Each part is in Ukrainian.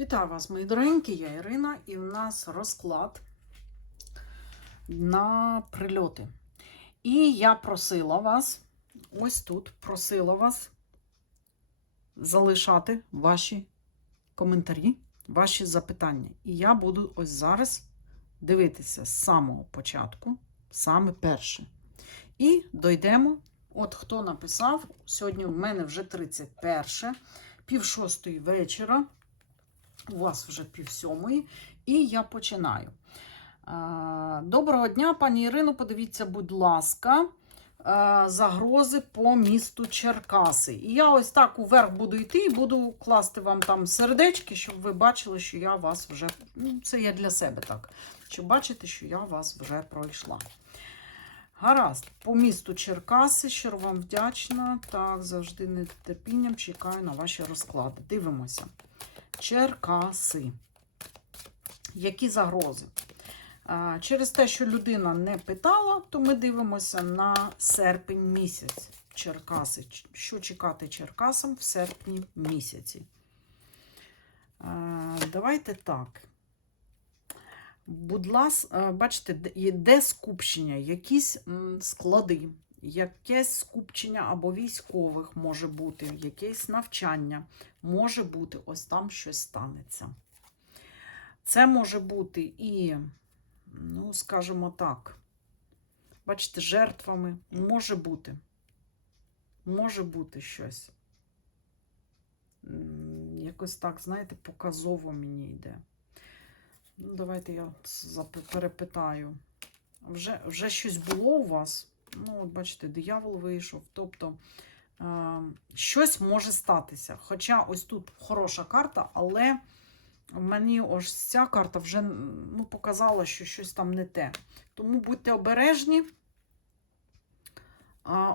Вітаю вас, мої дорогенькі, я Ірина, і в нас розклад на прильоти. І я просила вас, ось тут просила вас залишати ваші коментарі, ваші запитання. І я буду ось зараз дивитися з самого початку, саме перше. І дойдемо. От хто написав, сьогодні в мене вже 31, пів шостої вечора. У вас вже пів сьомої, і я починаю. Е, Доброго дня, пані Ірино. Подивіться, будь ласка, е, загрози по місту Черкаси. І я ось так уверх буду йти і буду класти вам там сердечки, щоб ви бачили, що я вас вже. Ну, це я для себе так. Щоб бачити, що я вас вже пройшла. Гаразд, по місту Черкаси, щиро вам вдячна. Так, завжди нетерпінням чекаю на ваші розклади. Дивимося. Черкаси. Які загрози? Через те, що людина не питала, то ми дивимося на серпень місяць. Черкаси. Що чекати Черкасам в серпні місяці? Давайте так. Будь ласка, бачите, де- скупчення, якісь склади, якесь скупчення або військових може бути, якесь навчання може бути, ось там щось станеться. Це може бути і, ну, скажімо так, бачите, жертвами може бути. Може бути щось. Якось так, знаєте, показово мені йде. Ну, давайте я перепитаю. Вже, вже щось було у вас? Ну, от бачите, диявол вийшов. Тобто е, щось може статися. Хоча ось тут хороша карта, але мені ось ця карта вже ну, показала, що щось там не те. Тому будьте обережні,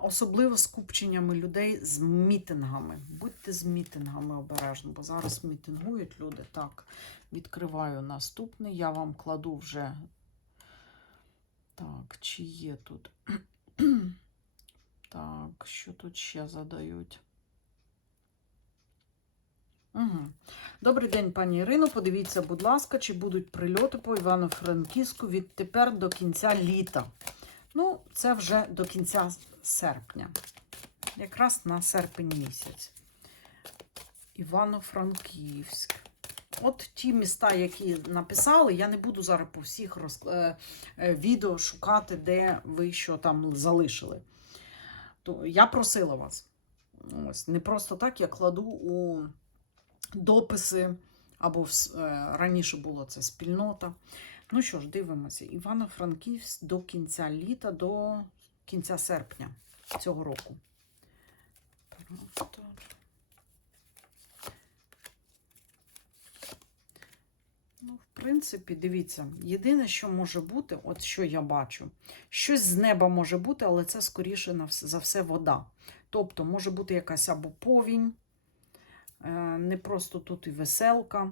особливо з купченнями людей з мітингами. Будьте з мітингами обережні, бо зараз мітингують люди. Так, відкриваю наступний. Я вам кладу вже. Так, чи є тут? Так, що тут ще задають? Угу. Добрий день, пані Ірино. Подивіться, будь ласка, чи будуть прильоти по Івано-Франківську відтепер до кінця літа. Ну, це вже до кінця серпня. Якраз на серпень місяць. Івано-Франківськ. От ті міста, які написали, я не буду зараз по всіх роз... е, е, відео шукати, де ви що там залишили. То я просила вас. Ось, не просто так я кладу у дописи, або в, е, раніше було це спільнота. Ну що ж, дивимося. Івано-Франківськ до кінця літа, до кінця серпня цього року. Ну, в принципі, дивіться, єдине, що може бути, от що я бачу, щось з неба може бути, але це скоріше за все вода. Тобто може бути якась або повінь, е, не просто тут і веселка.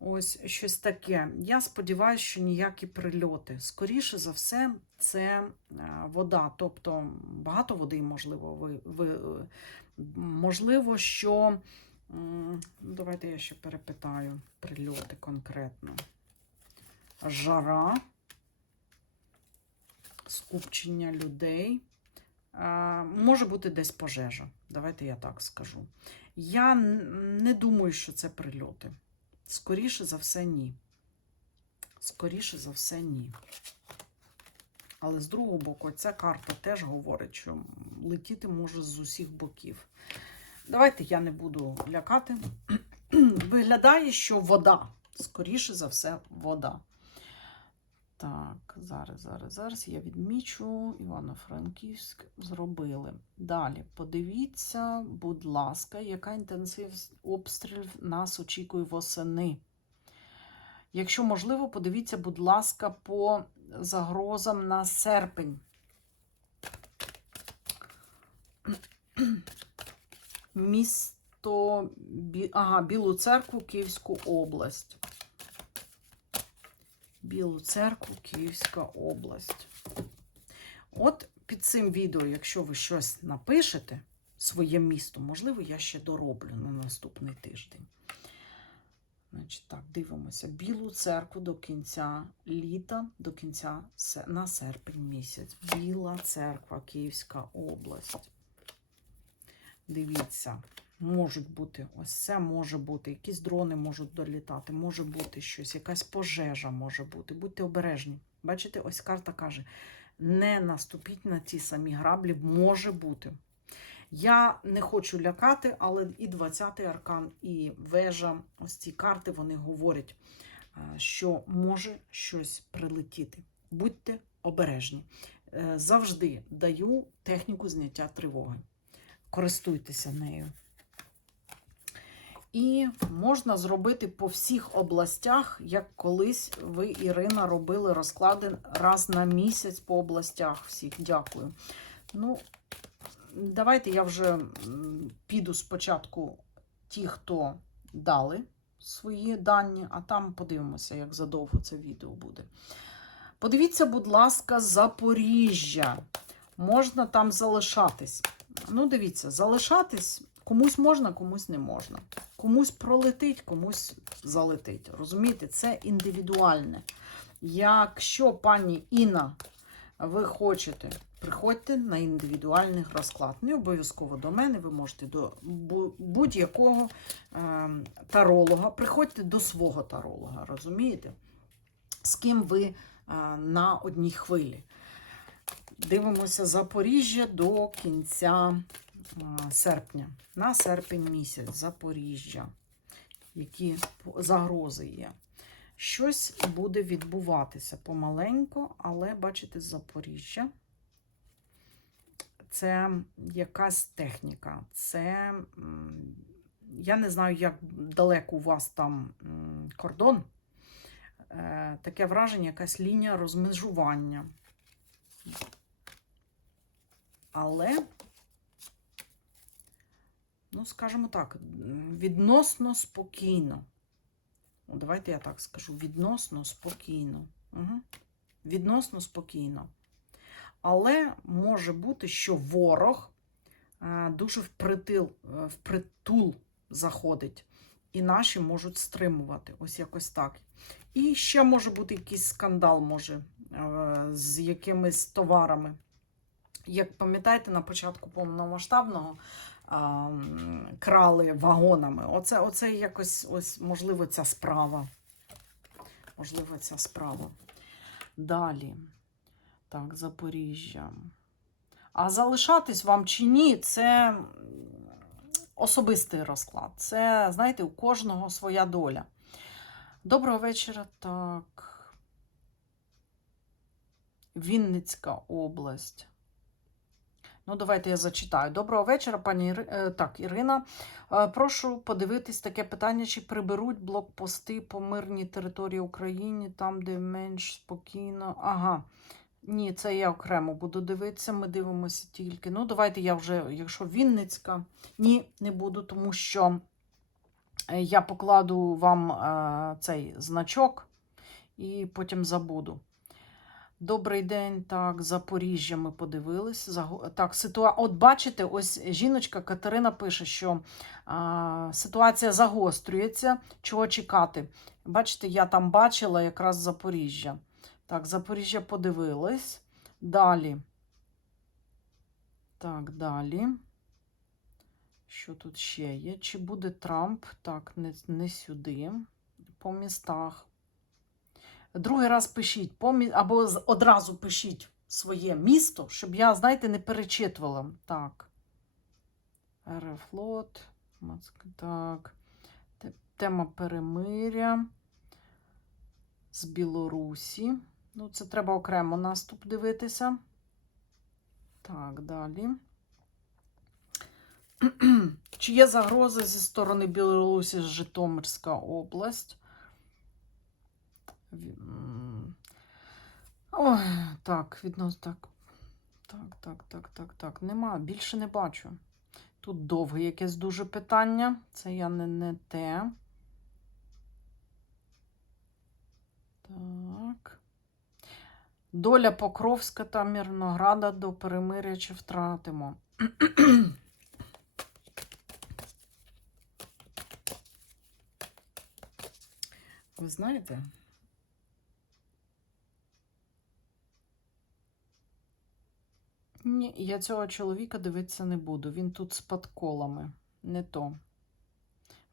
Ось щось таке. Я сподіваюся, що ніякі прильоти. Скоріше за все, це е, вода. Тобто багато води, можливо, ви, ви, е, можливо, що. Ну, Давайте я ще перепитаю прильоти конкретно. Жара, скупчення людей. Е, Може бути десь пожежа. Давайте я так скажу. Я не думаю, що це прильоти. Скоріше за все, ні. Скоріше за все, ні. Але з другого боку, ця карта теж говорить, що летіти може з усіх боків. Давайте я не буду лякати. Виглядає, що вода. Скоріше за все, вода. Так, зараз, зараз, зараз я відмічу. Івано-Франківськ зробили. Далі, подивіться, будь ласка, яка інтенсивність обстрілів нас очікує восени. Якщо можливо, подивіться, будь ласка, по загрозам на серпень. Місто ага, Білу церкву, Київську область. Білу церкву, Київська область. От під цим відео, якщо ви щось напишете, своє місто, можливо, я ще дороблю на наступний тиждень. Значить, так, дивимося. Білу церкву до кінця літа, до кінця на серпень місяць. Біла церква, Київська область. Дивіться, можуть бути, ось це може бути, якісь дрони можуть долітати, може бути щось, якась пожежа може бути. Будьте обережні. Бачите, ось карта каже: не наступіть на ті самі граблі, може бути. Я не хочу лякати, але і 20-й аркан, і вежа, ось ці карти вони говорять, е, що може щось прилетіти. Будьте обережні. Е, Завжди даю техніку зняття тривоги. Користуйтеся нею. І можна зробити по всіх областях, як колись ви, Ірина, робили розклади раз на місяць по областях всіх. Дякую. Ну, давайте я вже піду спочатку ті, хто дали свої дані, а там подивимося, як задовго це відео буде. Подивіться, будь ласка, Запоріжжя. Можна там залишатись. Ну, дивіться, залишатись комусь можна, комусь не можна. Комусь пролетить, комусь залетить. Розумієте, це індивідуальне. Якщо пані Інна, ви хочете, приходьте на індивідуальний розклад. Не обов'язково до мене, ви можете до будь-якого е, таролога. Приходьте до свого таролога, розумієте? З ким ви е, на одній хвилі. Дивимося Запоріжжя до кінця серпня. На серпень місяць Запоріжжя. Які загрози є. Щось буде відбуватися помаленько, але бачите, Запоріжжя. Це якась техніка. Це, я не знаю, як далеко у вас там кордон. Е, Таке враження, якась лінія розмежування. Але, ну, скажімо так, відносно спокійно. Ну, давайте я так скажу: відносно спокійно. Угу. Відносно спокійно. Але може бути, що ворог е, дуже впритил, е, впритул заходить, і наші можуть стримувати. Ось якось так. І ще може бути якийсь скандал, може, е, з якимись товарами. Як пам'ятаєте, на початку повномасштабного а, крали вагонами. Оце, оце якось, ось, можливо, ця справа. Можливо, ця справа. Далі. Так, Запоріжжя. А залишатись вам чи ні, це особистий розклад. Це, знаєте, у кожного своя доля. Доброго вечора. Так. Вінницька область. Ну, давайте я зачитаю. Доброго вечора, пані Іри... е, так, Ірина. Е, Прошу подивитись таке питання, чи приберуть блокпости по мирній території України, там, де менш спокійно. Ага. Ні, це я окремо буду дивитися. Ми дивимося тільки. Ну, давайте я вже, якщо Вінницька, ні, не буду, тому що я покладу вам е, цей значок і потім забуду. Добрий день, так, Запоріжжя ми подивились. Так, ситуа... От бачите, ось жіночка Катерина пише, що а, ситуація загострюється. Чого чекати? Бачите, я там бачила якраз Запоріжжя. Так, Запоріжжя подивились. Далі. Так, далі. Що тут ще є? Чи буде Трамп? Так, не, не сюди. По містах. Другий раз пишіть, по мі- або одразу пишіть своє місто, щоб я, знаєте, не перечитувала. Так. Аерофлот. Так. Тема перемиря з Білорусі. Ну, це треба окремо наступ дивитися. Так, далі. Чи є загроза зі сторони Білорусі Житомирська область? Ой, так, відносно так. Так, так, так, так, так. Нема, більше не бачу. Тут довге якесь дуже питання. Це я не, не те. Так. Доля Покровська та Мірнограда до перемиря чи втратимо. Ви знаєте? Ні, я цього чоловіка дивитися не буду. Він тут з подколами. Не то.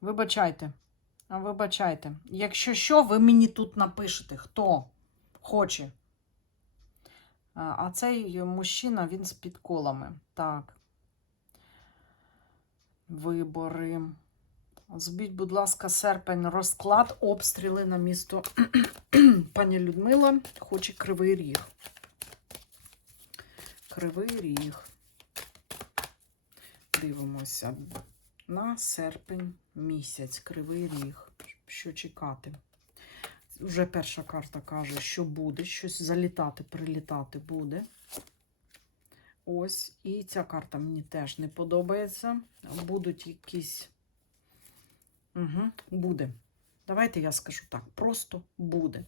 Вибачайте. А вибачайте. Якщо що, ви мені тут напишете, хто хоче. А, цей мужчина, він з підколами. Так. Вибори. Збіть, будь ласка, серпень, розклад, обстріли на місто. Пані Людмила хоче кривий ріг. Кривий ріг. Дивимося на серпень місяць. Кривий ріг. Що чекати? Вже перша карта каже, що буде, щось залітати, прилітати буде. Ось, і ця карта мені теж не подобається. Будуть якісь. Угу, буде. Давайте я скажу так: просто буде.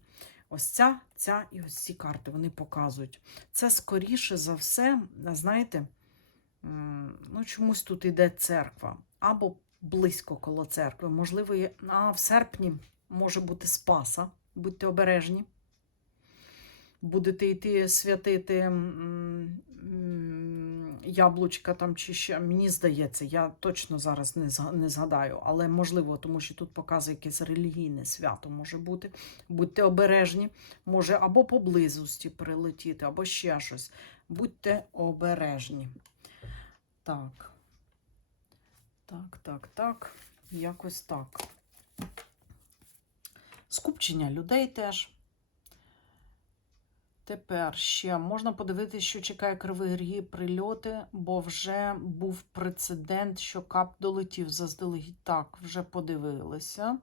Ось ця, ця і ось ці карти вони показують. Це скоріше за все, знаєте, ну чомусь тут іде церква, або близько коло церкви. Можливо, а в серпні може бути Спаса. Будьте обережні. Будете йти святити яблучка там чи ще. Мені здається, я точно зараз не згадаю, але можливо, тому що тут показує якесь релігійне свято може бути. Будьте обережні, може або поблизості прилетіти, або ще щось. Будьте обережні. Так. Так, так, так. Якось так. Скупчення людей теж. Тепер ще можна подивитися, що чекає кривий ріг прильоти, бо вже був прецедент, що кап долетів заздалегідь. Так, вже подивилися.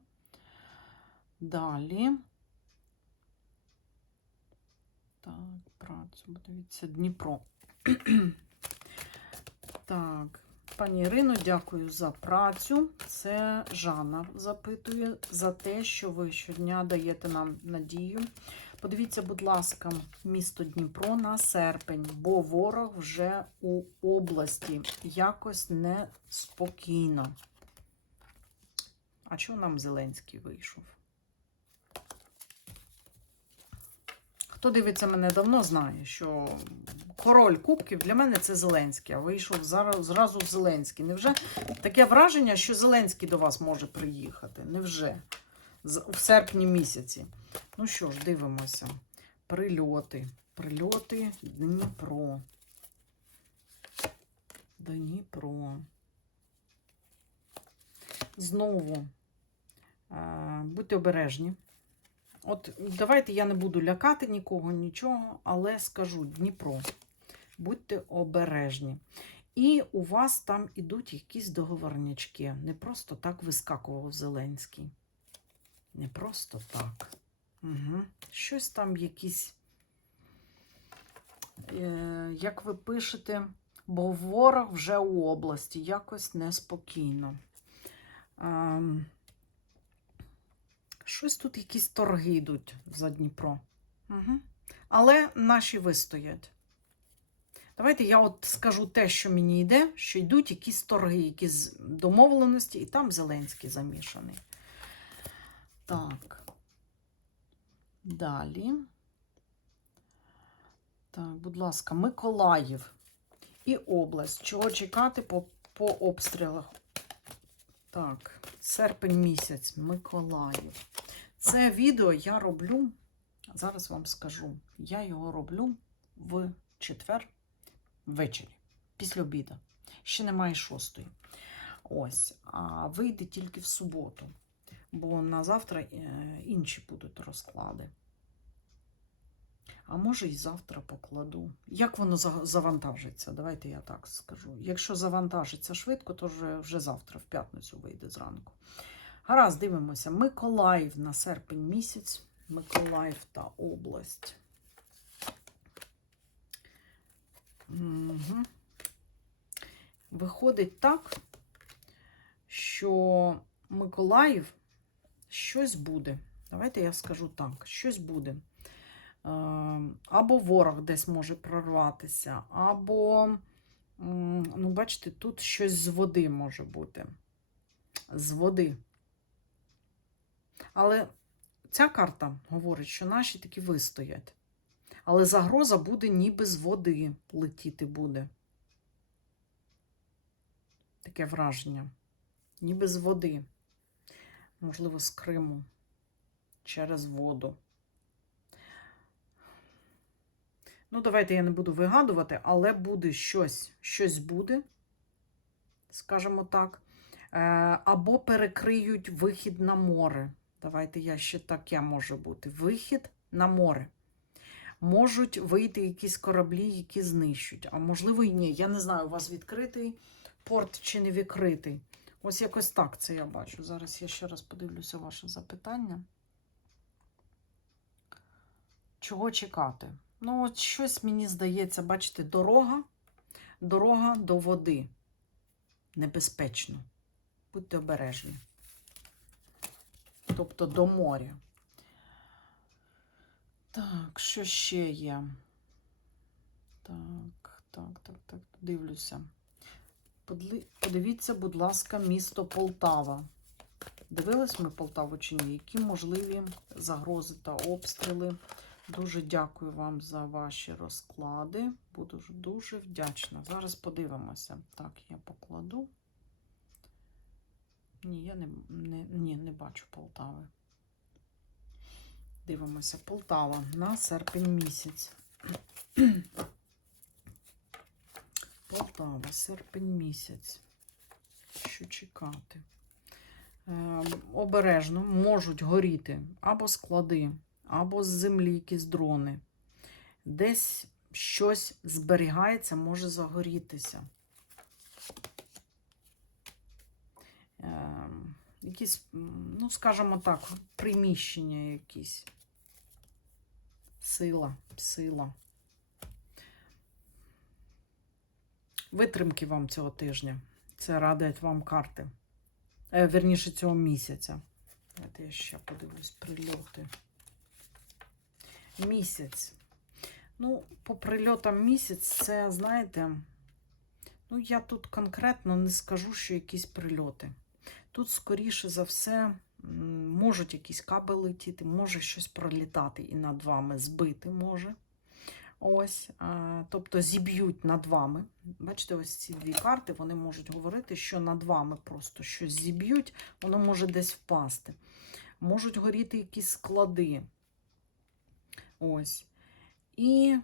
Далі. Так, працю, дивіться, Дніпро. так, пані Ірино, дякую за працю. Це Жанна запитує за те, що ви щодня даєте нам надію. Подивіться, будь ласка, місто Дніпро на серпень, бо ворог вже у області якось неспокійно. А чого нам Зеленський вийшов? Хто дивиться мене давно, знає, що король кубків для мене це Зеленський, а вийшов зараз зразу Зеленський. Невже таке враження, що Зеленський до вас може приїхати? Невже? В серпні місяці. Ну що ж, дивимося. Прильоти. Прильоти Дніпро. Дніпро. Знову. Будьте обережні. От давайте я не буду лякати нікого, нічого, але скажу Дніпро. Будьте обережні. І у вас там ідуть якісь договорнячки. Не просто так вискакував Зеленський. Не просто так. Угу. Щось там якісь, е, як ви пишете, бо ворог вже у області, якось неспокійно. Ем, щось тут якісь торги йдуть за Дніпро. Угу. Але наші вистоять. Давайте я от скажу те, що мені йде, що йдуть якісь торги, якісь домовленості, і там Зеленський замішаний. Так. Далі. Так, будь ласка, Миколаїв і область. Чого чекати по, по обстрілах? Так, серпень місяць, Миколаїв. Це відео я роблю, зараз вам скажу, я його роблю в четвер ввечері, після обіду. Ще немає шостої. Ось, а вийде тільки в суботу бо на завтра е, інші будуть розклади. А може і завтра покладу. Як воно завантажиться? Давайте я так скажу. Якщо завантажиться швидко, то вже, вже завтра, в п'ятницю, вийде зранку. Гаразд, дивимося. Миколаїв на серпень місяць. Миколаїв та область. Угу. Виходить так, що Миколаїв щось буде. Давайте я скажу так: щось буде. Е, Або ворог десь може прорватися, або, ну, бачите, тут щось з води може бути. З води. Але ця карта говорить, що наші таки вистоять. Але загроза буде ніби з води летіти буде. Таке враження. Ніби з води. Можливо, з Криму. Через воду. Ну, давайте я не буду вигадувати, але буде щось. Щось буде, скажімо так. Е, Або перекриють вихід на море. Давайте я ще таке може бути. Вихід на море. Можуть вийти якісь кораблі, які знищуть. А можливо, і ні. Я не знаю, у вас відкритий порт чи не відкритий. Ось якось так це я бачу. Зараз я ще раз подивлюся ваше запитання. Чого чекати? Ну, от щось мені здається, бачите, дорога, дорога до води. Небезпечно. Будьте обережні. Тобто до моря. Так, що ще є? Так, так, так, так, дивлюся. Подивіться, будь ласка, місто Полтава. Дивились ми Полтаву чи ні? Які можливі загрози та обстріли? Дуже дякую вам за ваші розклади. Буду дуже вдячна. Зараз подивимося. Так, я покладу. Ні, я не, не, ні, не бачу Полтави. Дивимося, Полтава на серпень місяць. Полтава, серпень місяць. Що чекати? Е, обережно можуть горіти або склади, або з землі якісь дрони. Десь щось зберігається, може загорітися. Е, якісь, ну, скажімо так, приміщення якісь. Сила, сила. Витримки вам цього тижня. Це радять вам карти. Е, верніше, цього місяця. Давайте я ще подивлюсь прильоти. Місяць. Ну, по прильотам місяць, це, знаєте, ну, я тут конкретно не скажу, що якісь прильоти. Тут, скоріше за все, можуть якісь каби летіти, може щось пролітати і над вами збити може. Ось, тобто зіб'ють над вами. Бачите, ось ці дві карти вони можуть говорити, що над вами просто щось зіб'ють, воно може десь впасти. Можуть горіти якісь склади. Ось. І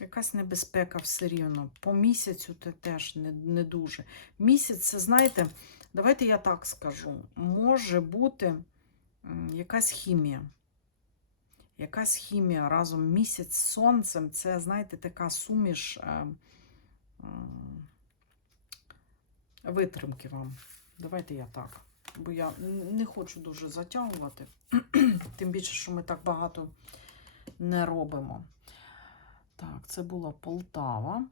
якась небезпека все рівно. По місяцю це теж не, не дуже. Місяць, це, знаєте, давайте я так скажу, може бути якась хімія. Якась хімія разом місяць з сонцем, це, знаєте, така суміш е, м, витримки вам. Давайте я так. Бо я не хочу дуже затягувати. Тим більше, що ми так багато не робимо. Так, це була Полтава.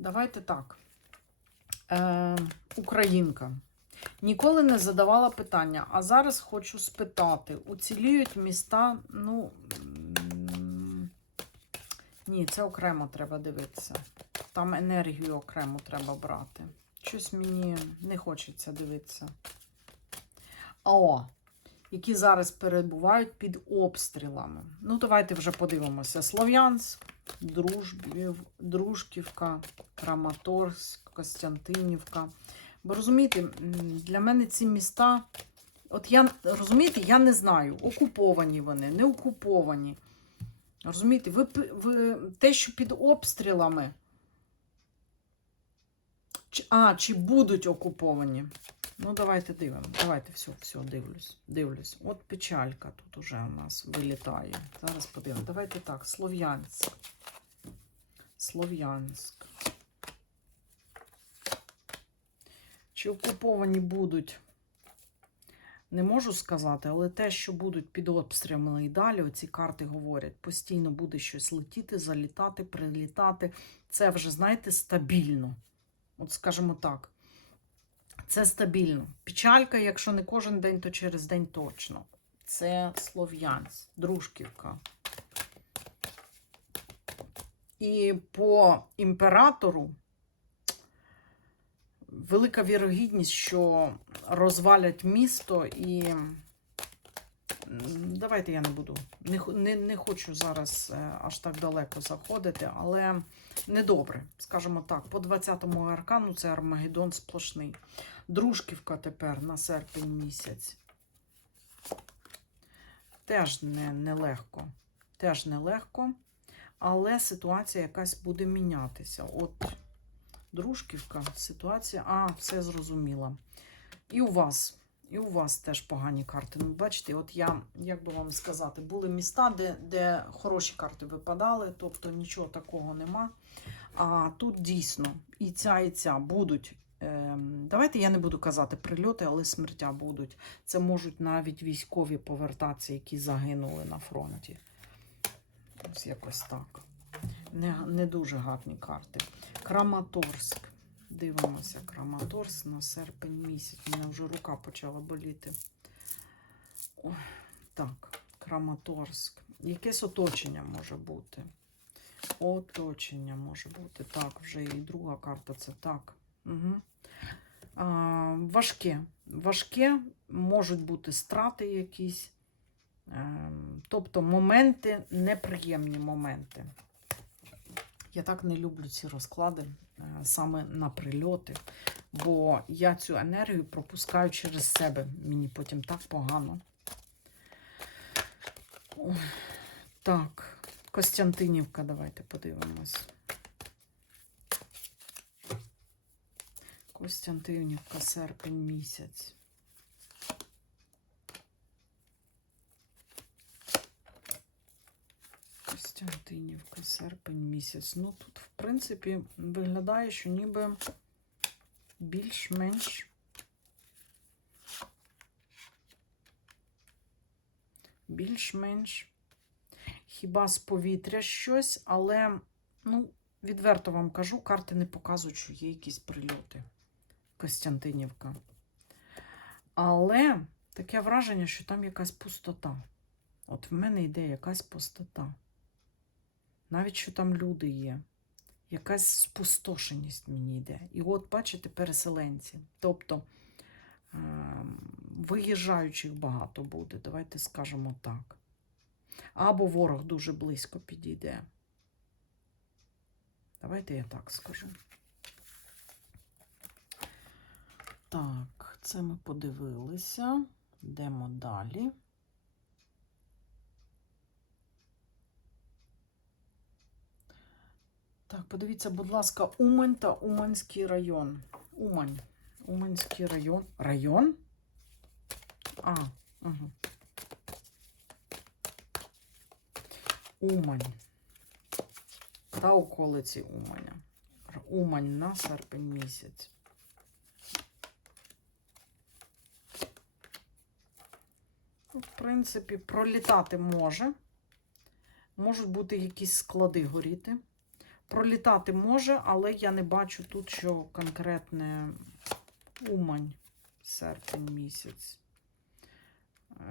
Давайте так. Е, Українка. Ніколи не задавала питання, а зараз хочу спитати: уціліють міста, ну. Ні, це окремо треба дивитися. Там енергію окремо треба брати. Щось мені не хочеться дивитися. А О, які зараз перебувають під обстрілами. Ну, давайте вже подивимося. Слов'янськ, Дружбів, Дружківка, Краматорськ, Костянтинівка. Бо розумієте, для мене ці міста, от я розумієте, я не знаю, окуповані вони, не окуповані. Розумієте, ви, ви те, що під обстрілами. Чи, а, чи будуть окуповані? Ну, давайте дивимо. Давайте все, все, дивлюсь. Дивлюсь. От печалька тут уже у нас вилітає. Зараз подивимо. Давайте так, Слов'янськ. Слов'янськ. Чи окуповані будуть? Не можу сказати, але те, що будуть під обстрілами і далі, оці карти говорять, постійно буде щось летіти, залітати, прилітати. Це вже, знаєте, стабільно. От скажімо так. Це стабільно. Печалька, якщо не кожен день, то через день точно. Це Слов'янськ, Дружківка. І по імператору велика вірогідність, що розвалять місто і. Давайте я не буду. Не, не, не хочу зараз е, аж так далеко заходити, але недобре, скажімо так. По 20-му аркану це Армагеддон сплошний. Дружківка тепер на серпень місяць. Теж не, нелегко. Теж нелегко, але ситуація якась буде мінятися. От Дружківка, ситуація. А, все зрозуміла. І у вас. І у вас теж погані карти. Ну, бачите, от я, як би вам сказати, були міста, де, де хороші карти випадали, тобто нічого такого нема. А тут дійсно і ця, і ця будуть. ем, Давайте я не буду казати прильоти, але смертя будуть. Це можуть навіть військові повертатися, які загинули на фронті. Ось якось так. Не, не дуже гарні карти. Краматорськ. Дивимося, Краматорськ на серпень місяць. У мене вже рука почала боліти. Ой, так, Краматорськ. Якесь оточення може бути. Оточення може бути. Так, вже і друга карта це так. Угу. А, важке. Важке, можуть бути страти якісь. Ем, тобто моменти, неприємні моменти. Я так не люблю ці розклади е, саме на прильоти, бо я цю енергію пропускаю через себе. Мені потім так погано. Так, Костянтинівка, давайте подивимось. Костянтинівка, серпень місяць. Костянтинівка, серпень місяць. Ну, тут, в принципі, виглядає, що ніби більш-менш. Більш-менш. Хіба з повітря щось, але, ну, відверто вам кажу, карти не показують, що є якісь прильоти. Костянтинівка. Але таке враження, що там якась пустота. От в мене йде якась пустота. Навіть що там люди є. Якась спустошеність мені йде. І от, бачите, переселенці. Тобто ем, виїжджаючих багато буде, давайте скажемо так. Або ворог дуже близько підійде. Давайте я так скажу. Так, це ми подивилися. Йдемо далі. Так, подивіться, будь ласка, Умань та Уманський район. Умань. Уманський район. Район? А, угу. Умань. Та околиці Уманя. Умань на серпень місяць. Ну, В принципі, пролітати може. Можуть бути якісь склади горіти. Пролітати може, але я не бачу тут, що конкретне Умань, серпень місяць.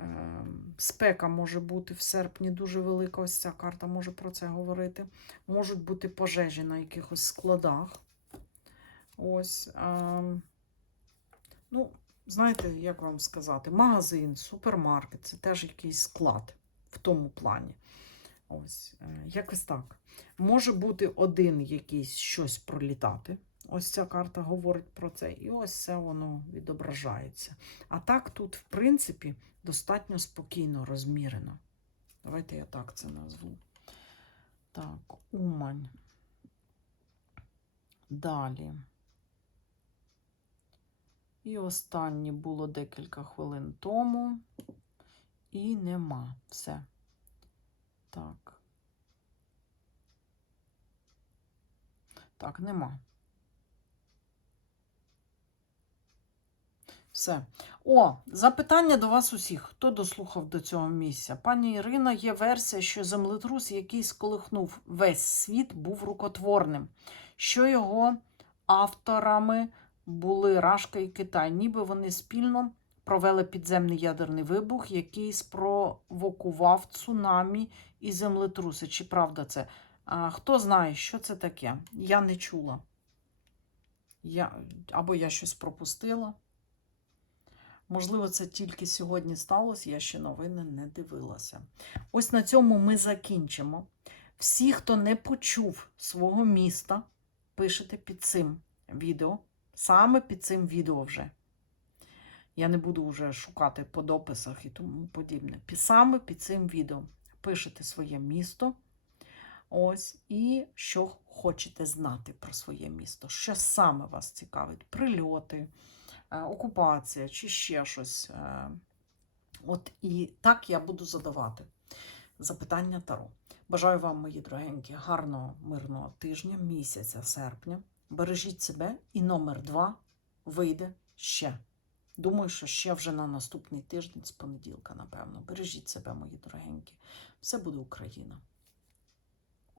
Ем, Спека може бути в серпні дуже велика. Ось ця карта може про це говорити. Можуть бути пожежі на якихось складах. Ось. ем, Ну, знаєте, як вам сказати, магазин, супермаркет це теж якийсь склад в тому плані. Ось, е, якось так. Може бути один якийсь щось пролітати. Ось ця карта говорить про це, і ось це воно відображається. А так тут, в принципі, достатньо спокійно, розмірено. Давайте я так це назву. Так, Умань. Далі. І останнє було декілька хвилин тому. І нема. Все. Так. Так, нема. Все. О, запитання до вас усіх. Хто дослухав до цього місця? Пані Ірина, є версія, що землетрус, який сколихнув весь світ, був рукотворним, що його авторами були Рашка і Китай, ніби вони спільно провели підземний ядерний вибух, який спровокував цунамі і землетруси. Чи правда це? А, хто знає, що це таке? Я не чула. Я, або я щось пропустила. Можливо, це тільки сьогодні сталося, я ще новини не дивилася. Ось на цьому ми закінчимо. Всі, хто не почув свого міста, пишете під цим відео. Саме під цим відео вже. Я не буду вже шукати по дописах і тому подібне. Саме під цим відео пишете своє місто. Ось, і що хочете знати про своє місто. Що саме вас цікавить? Прильоти, е, окупація чи ще щось. е. От і так я буду задавати запитання Таро. Бажаю вам, мої дорогенькі, гарного мирного тижня, місяця серпня. Бережіть себе, і номер два вийде ще. Думаю, що ще вже на наступний тиждень з понеділка, напевно. Бережіть себе, мої дорогенькі. Все буде Україна.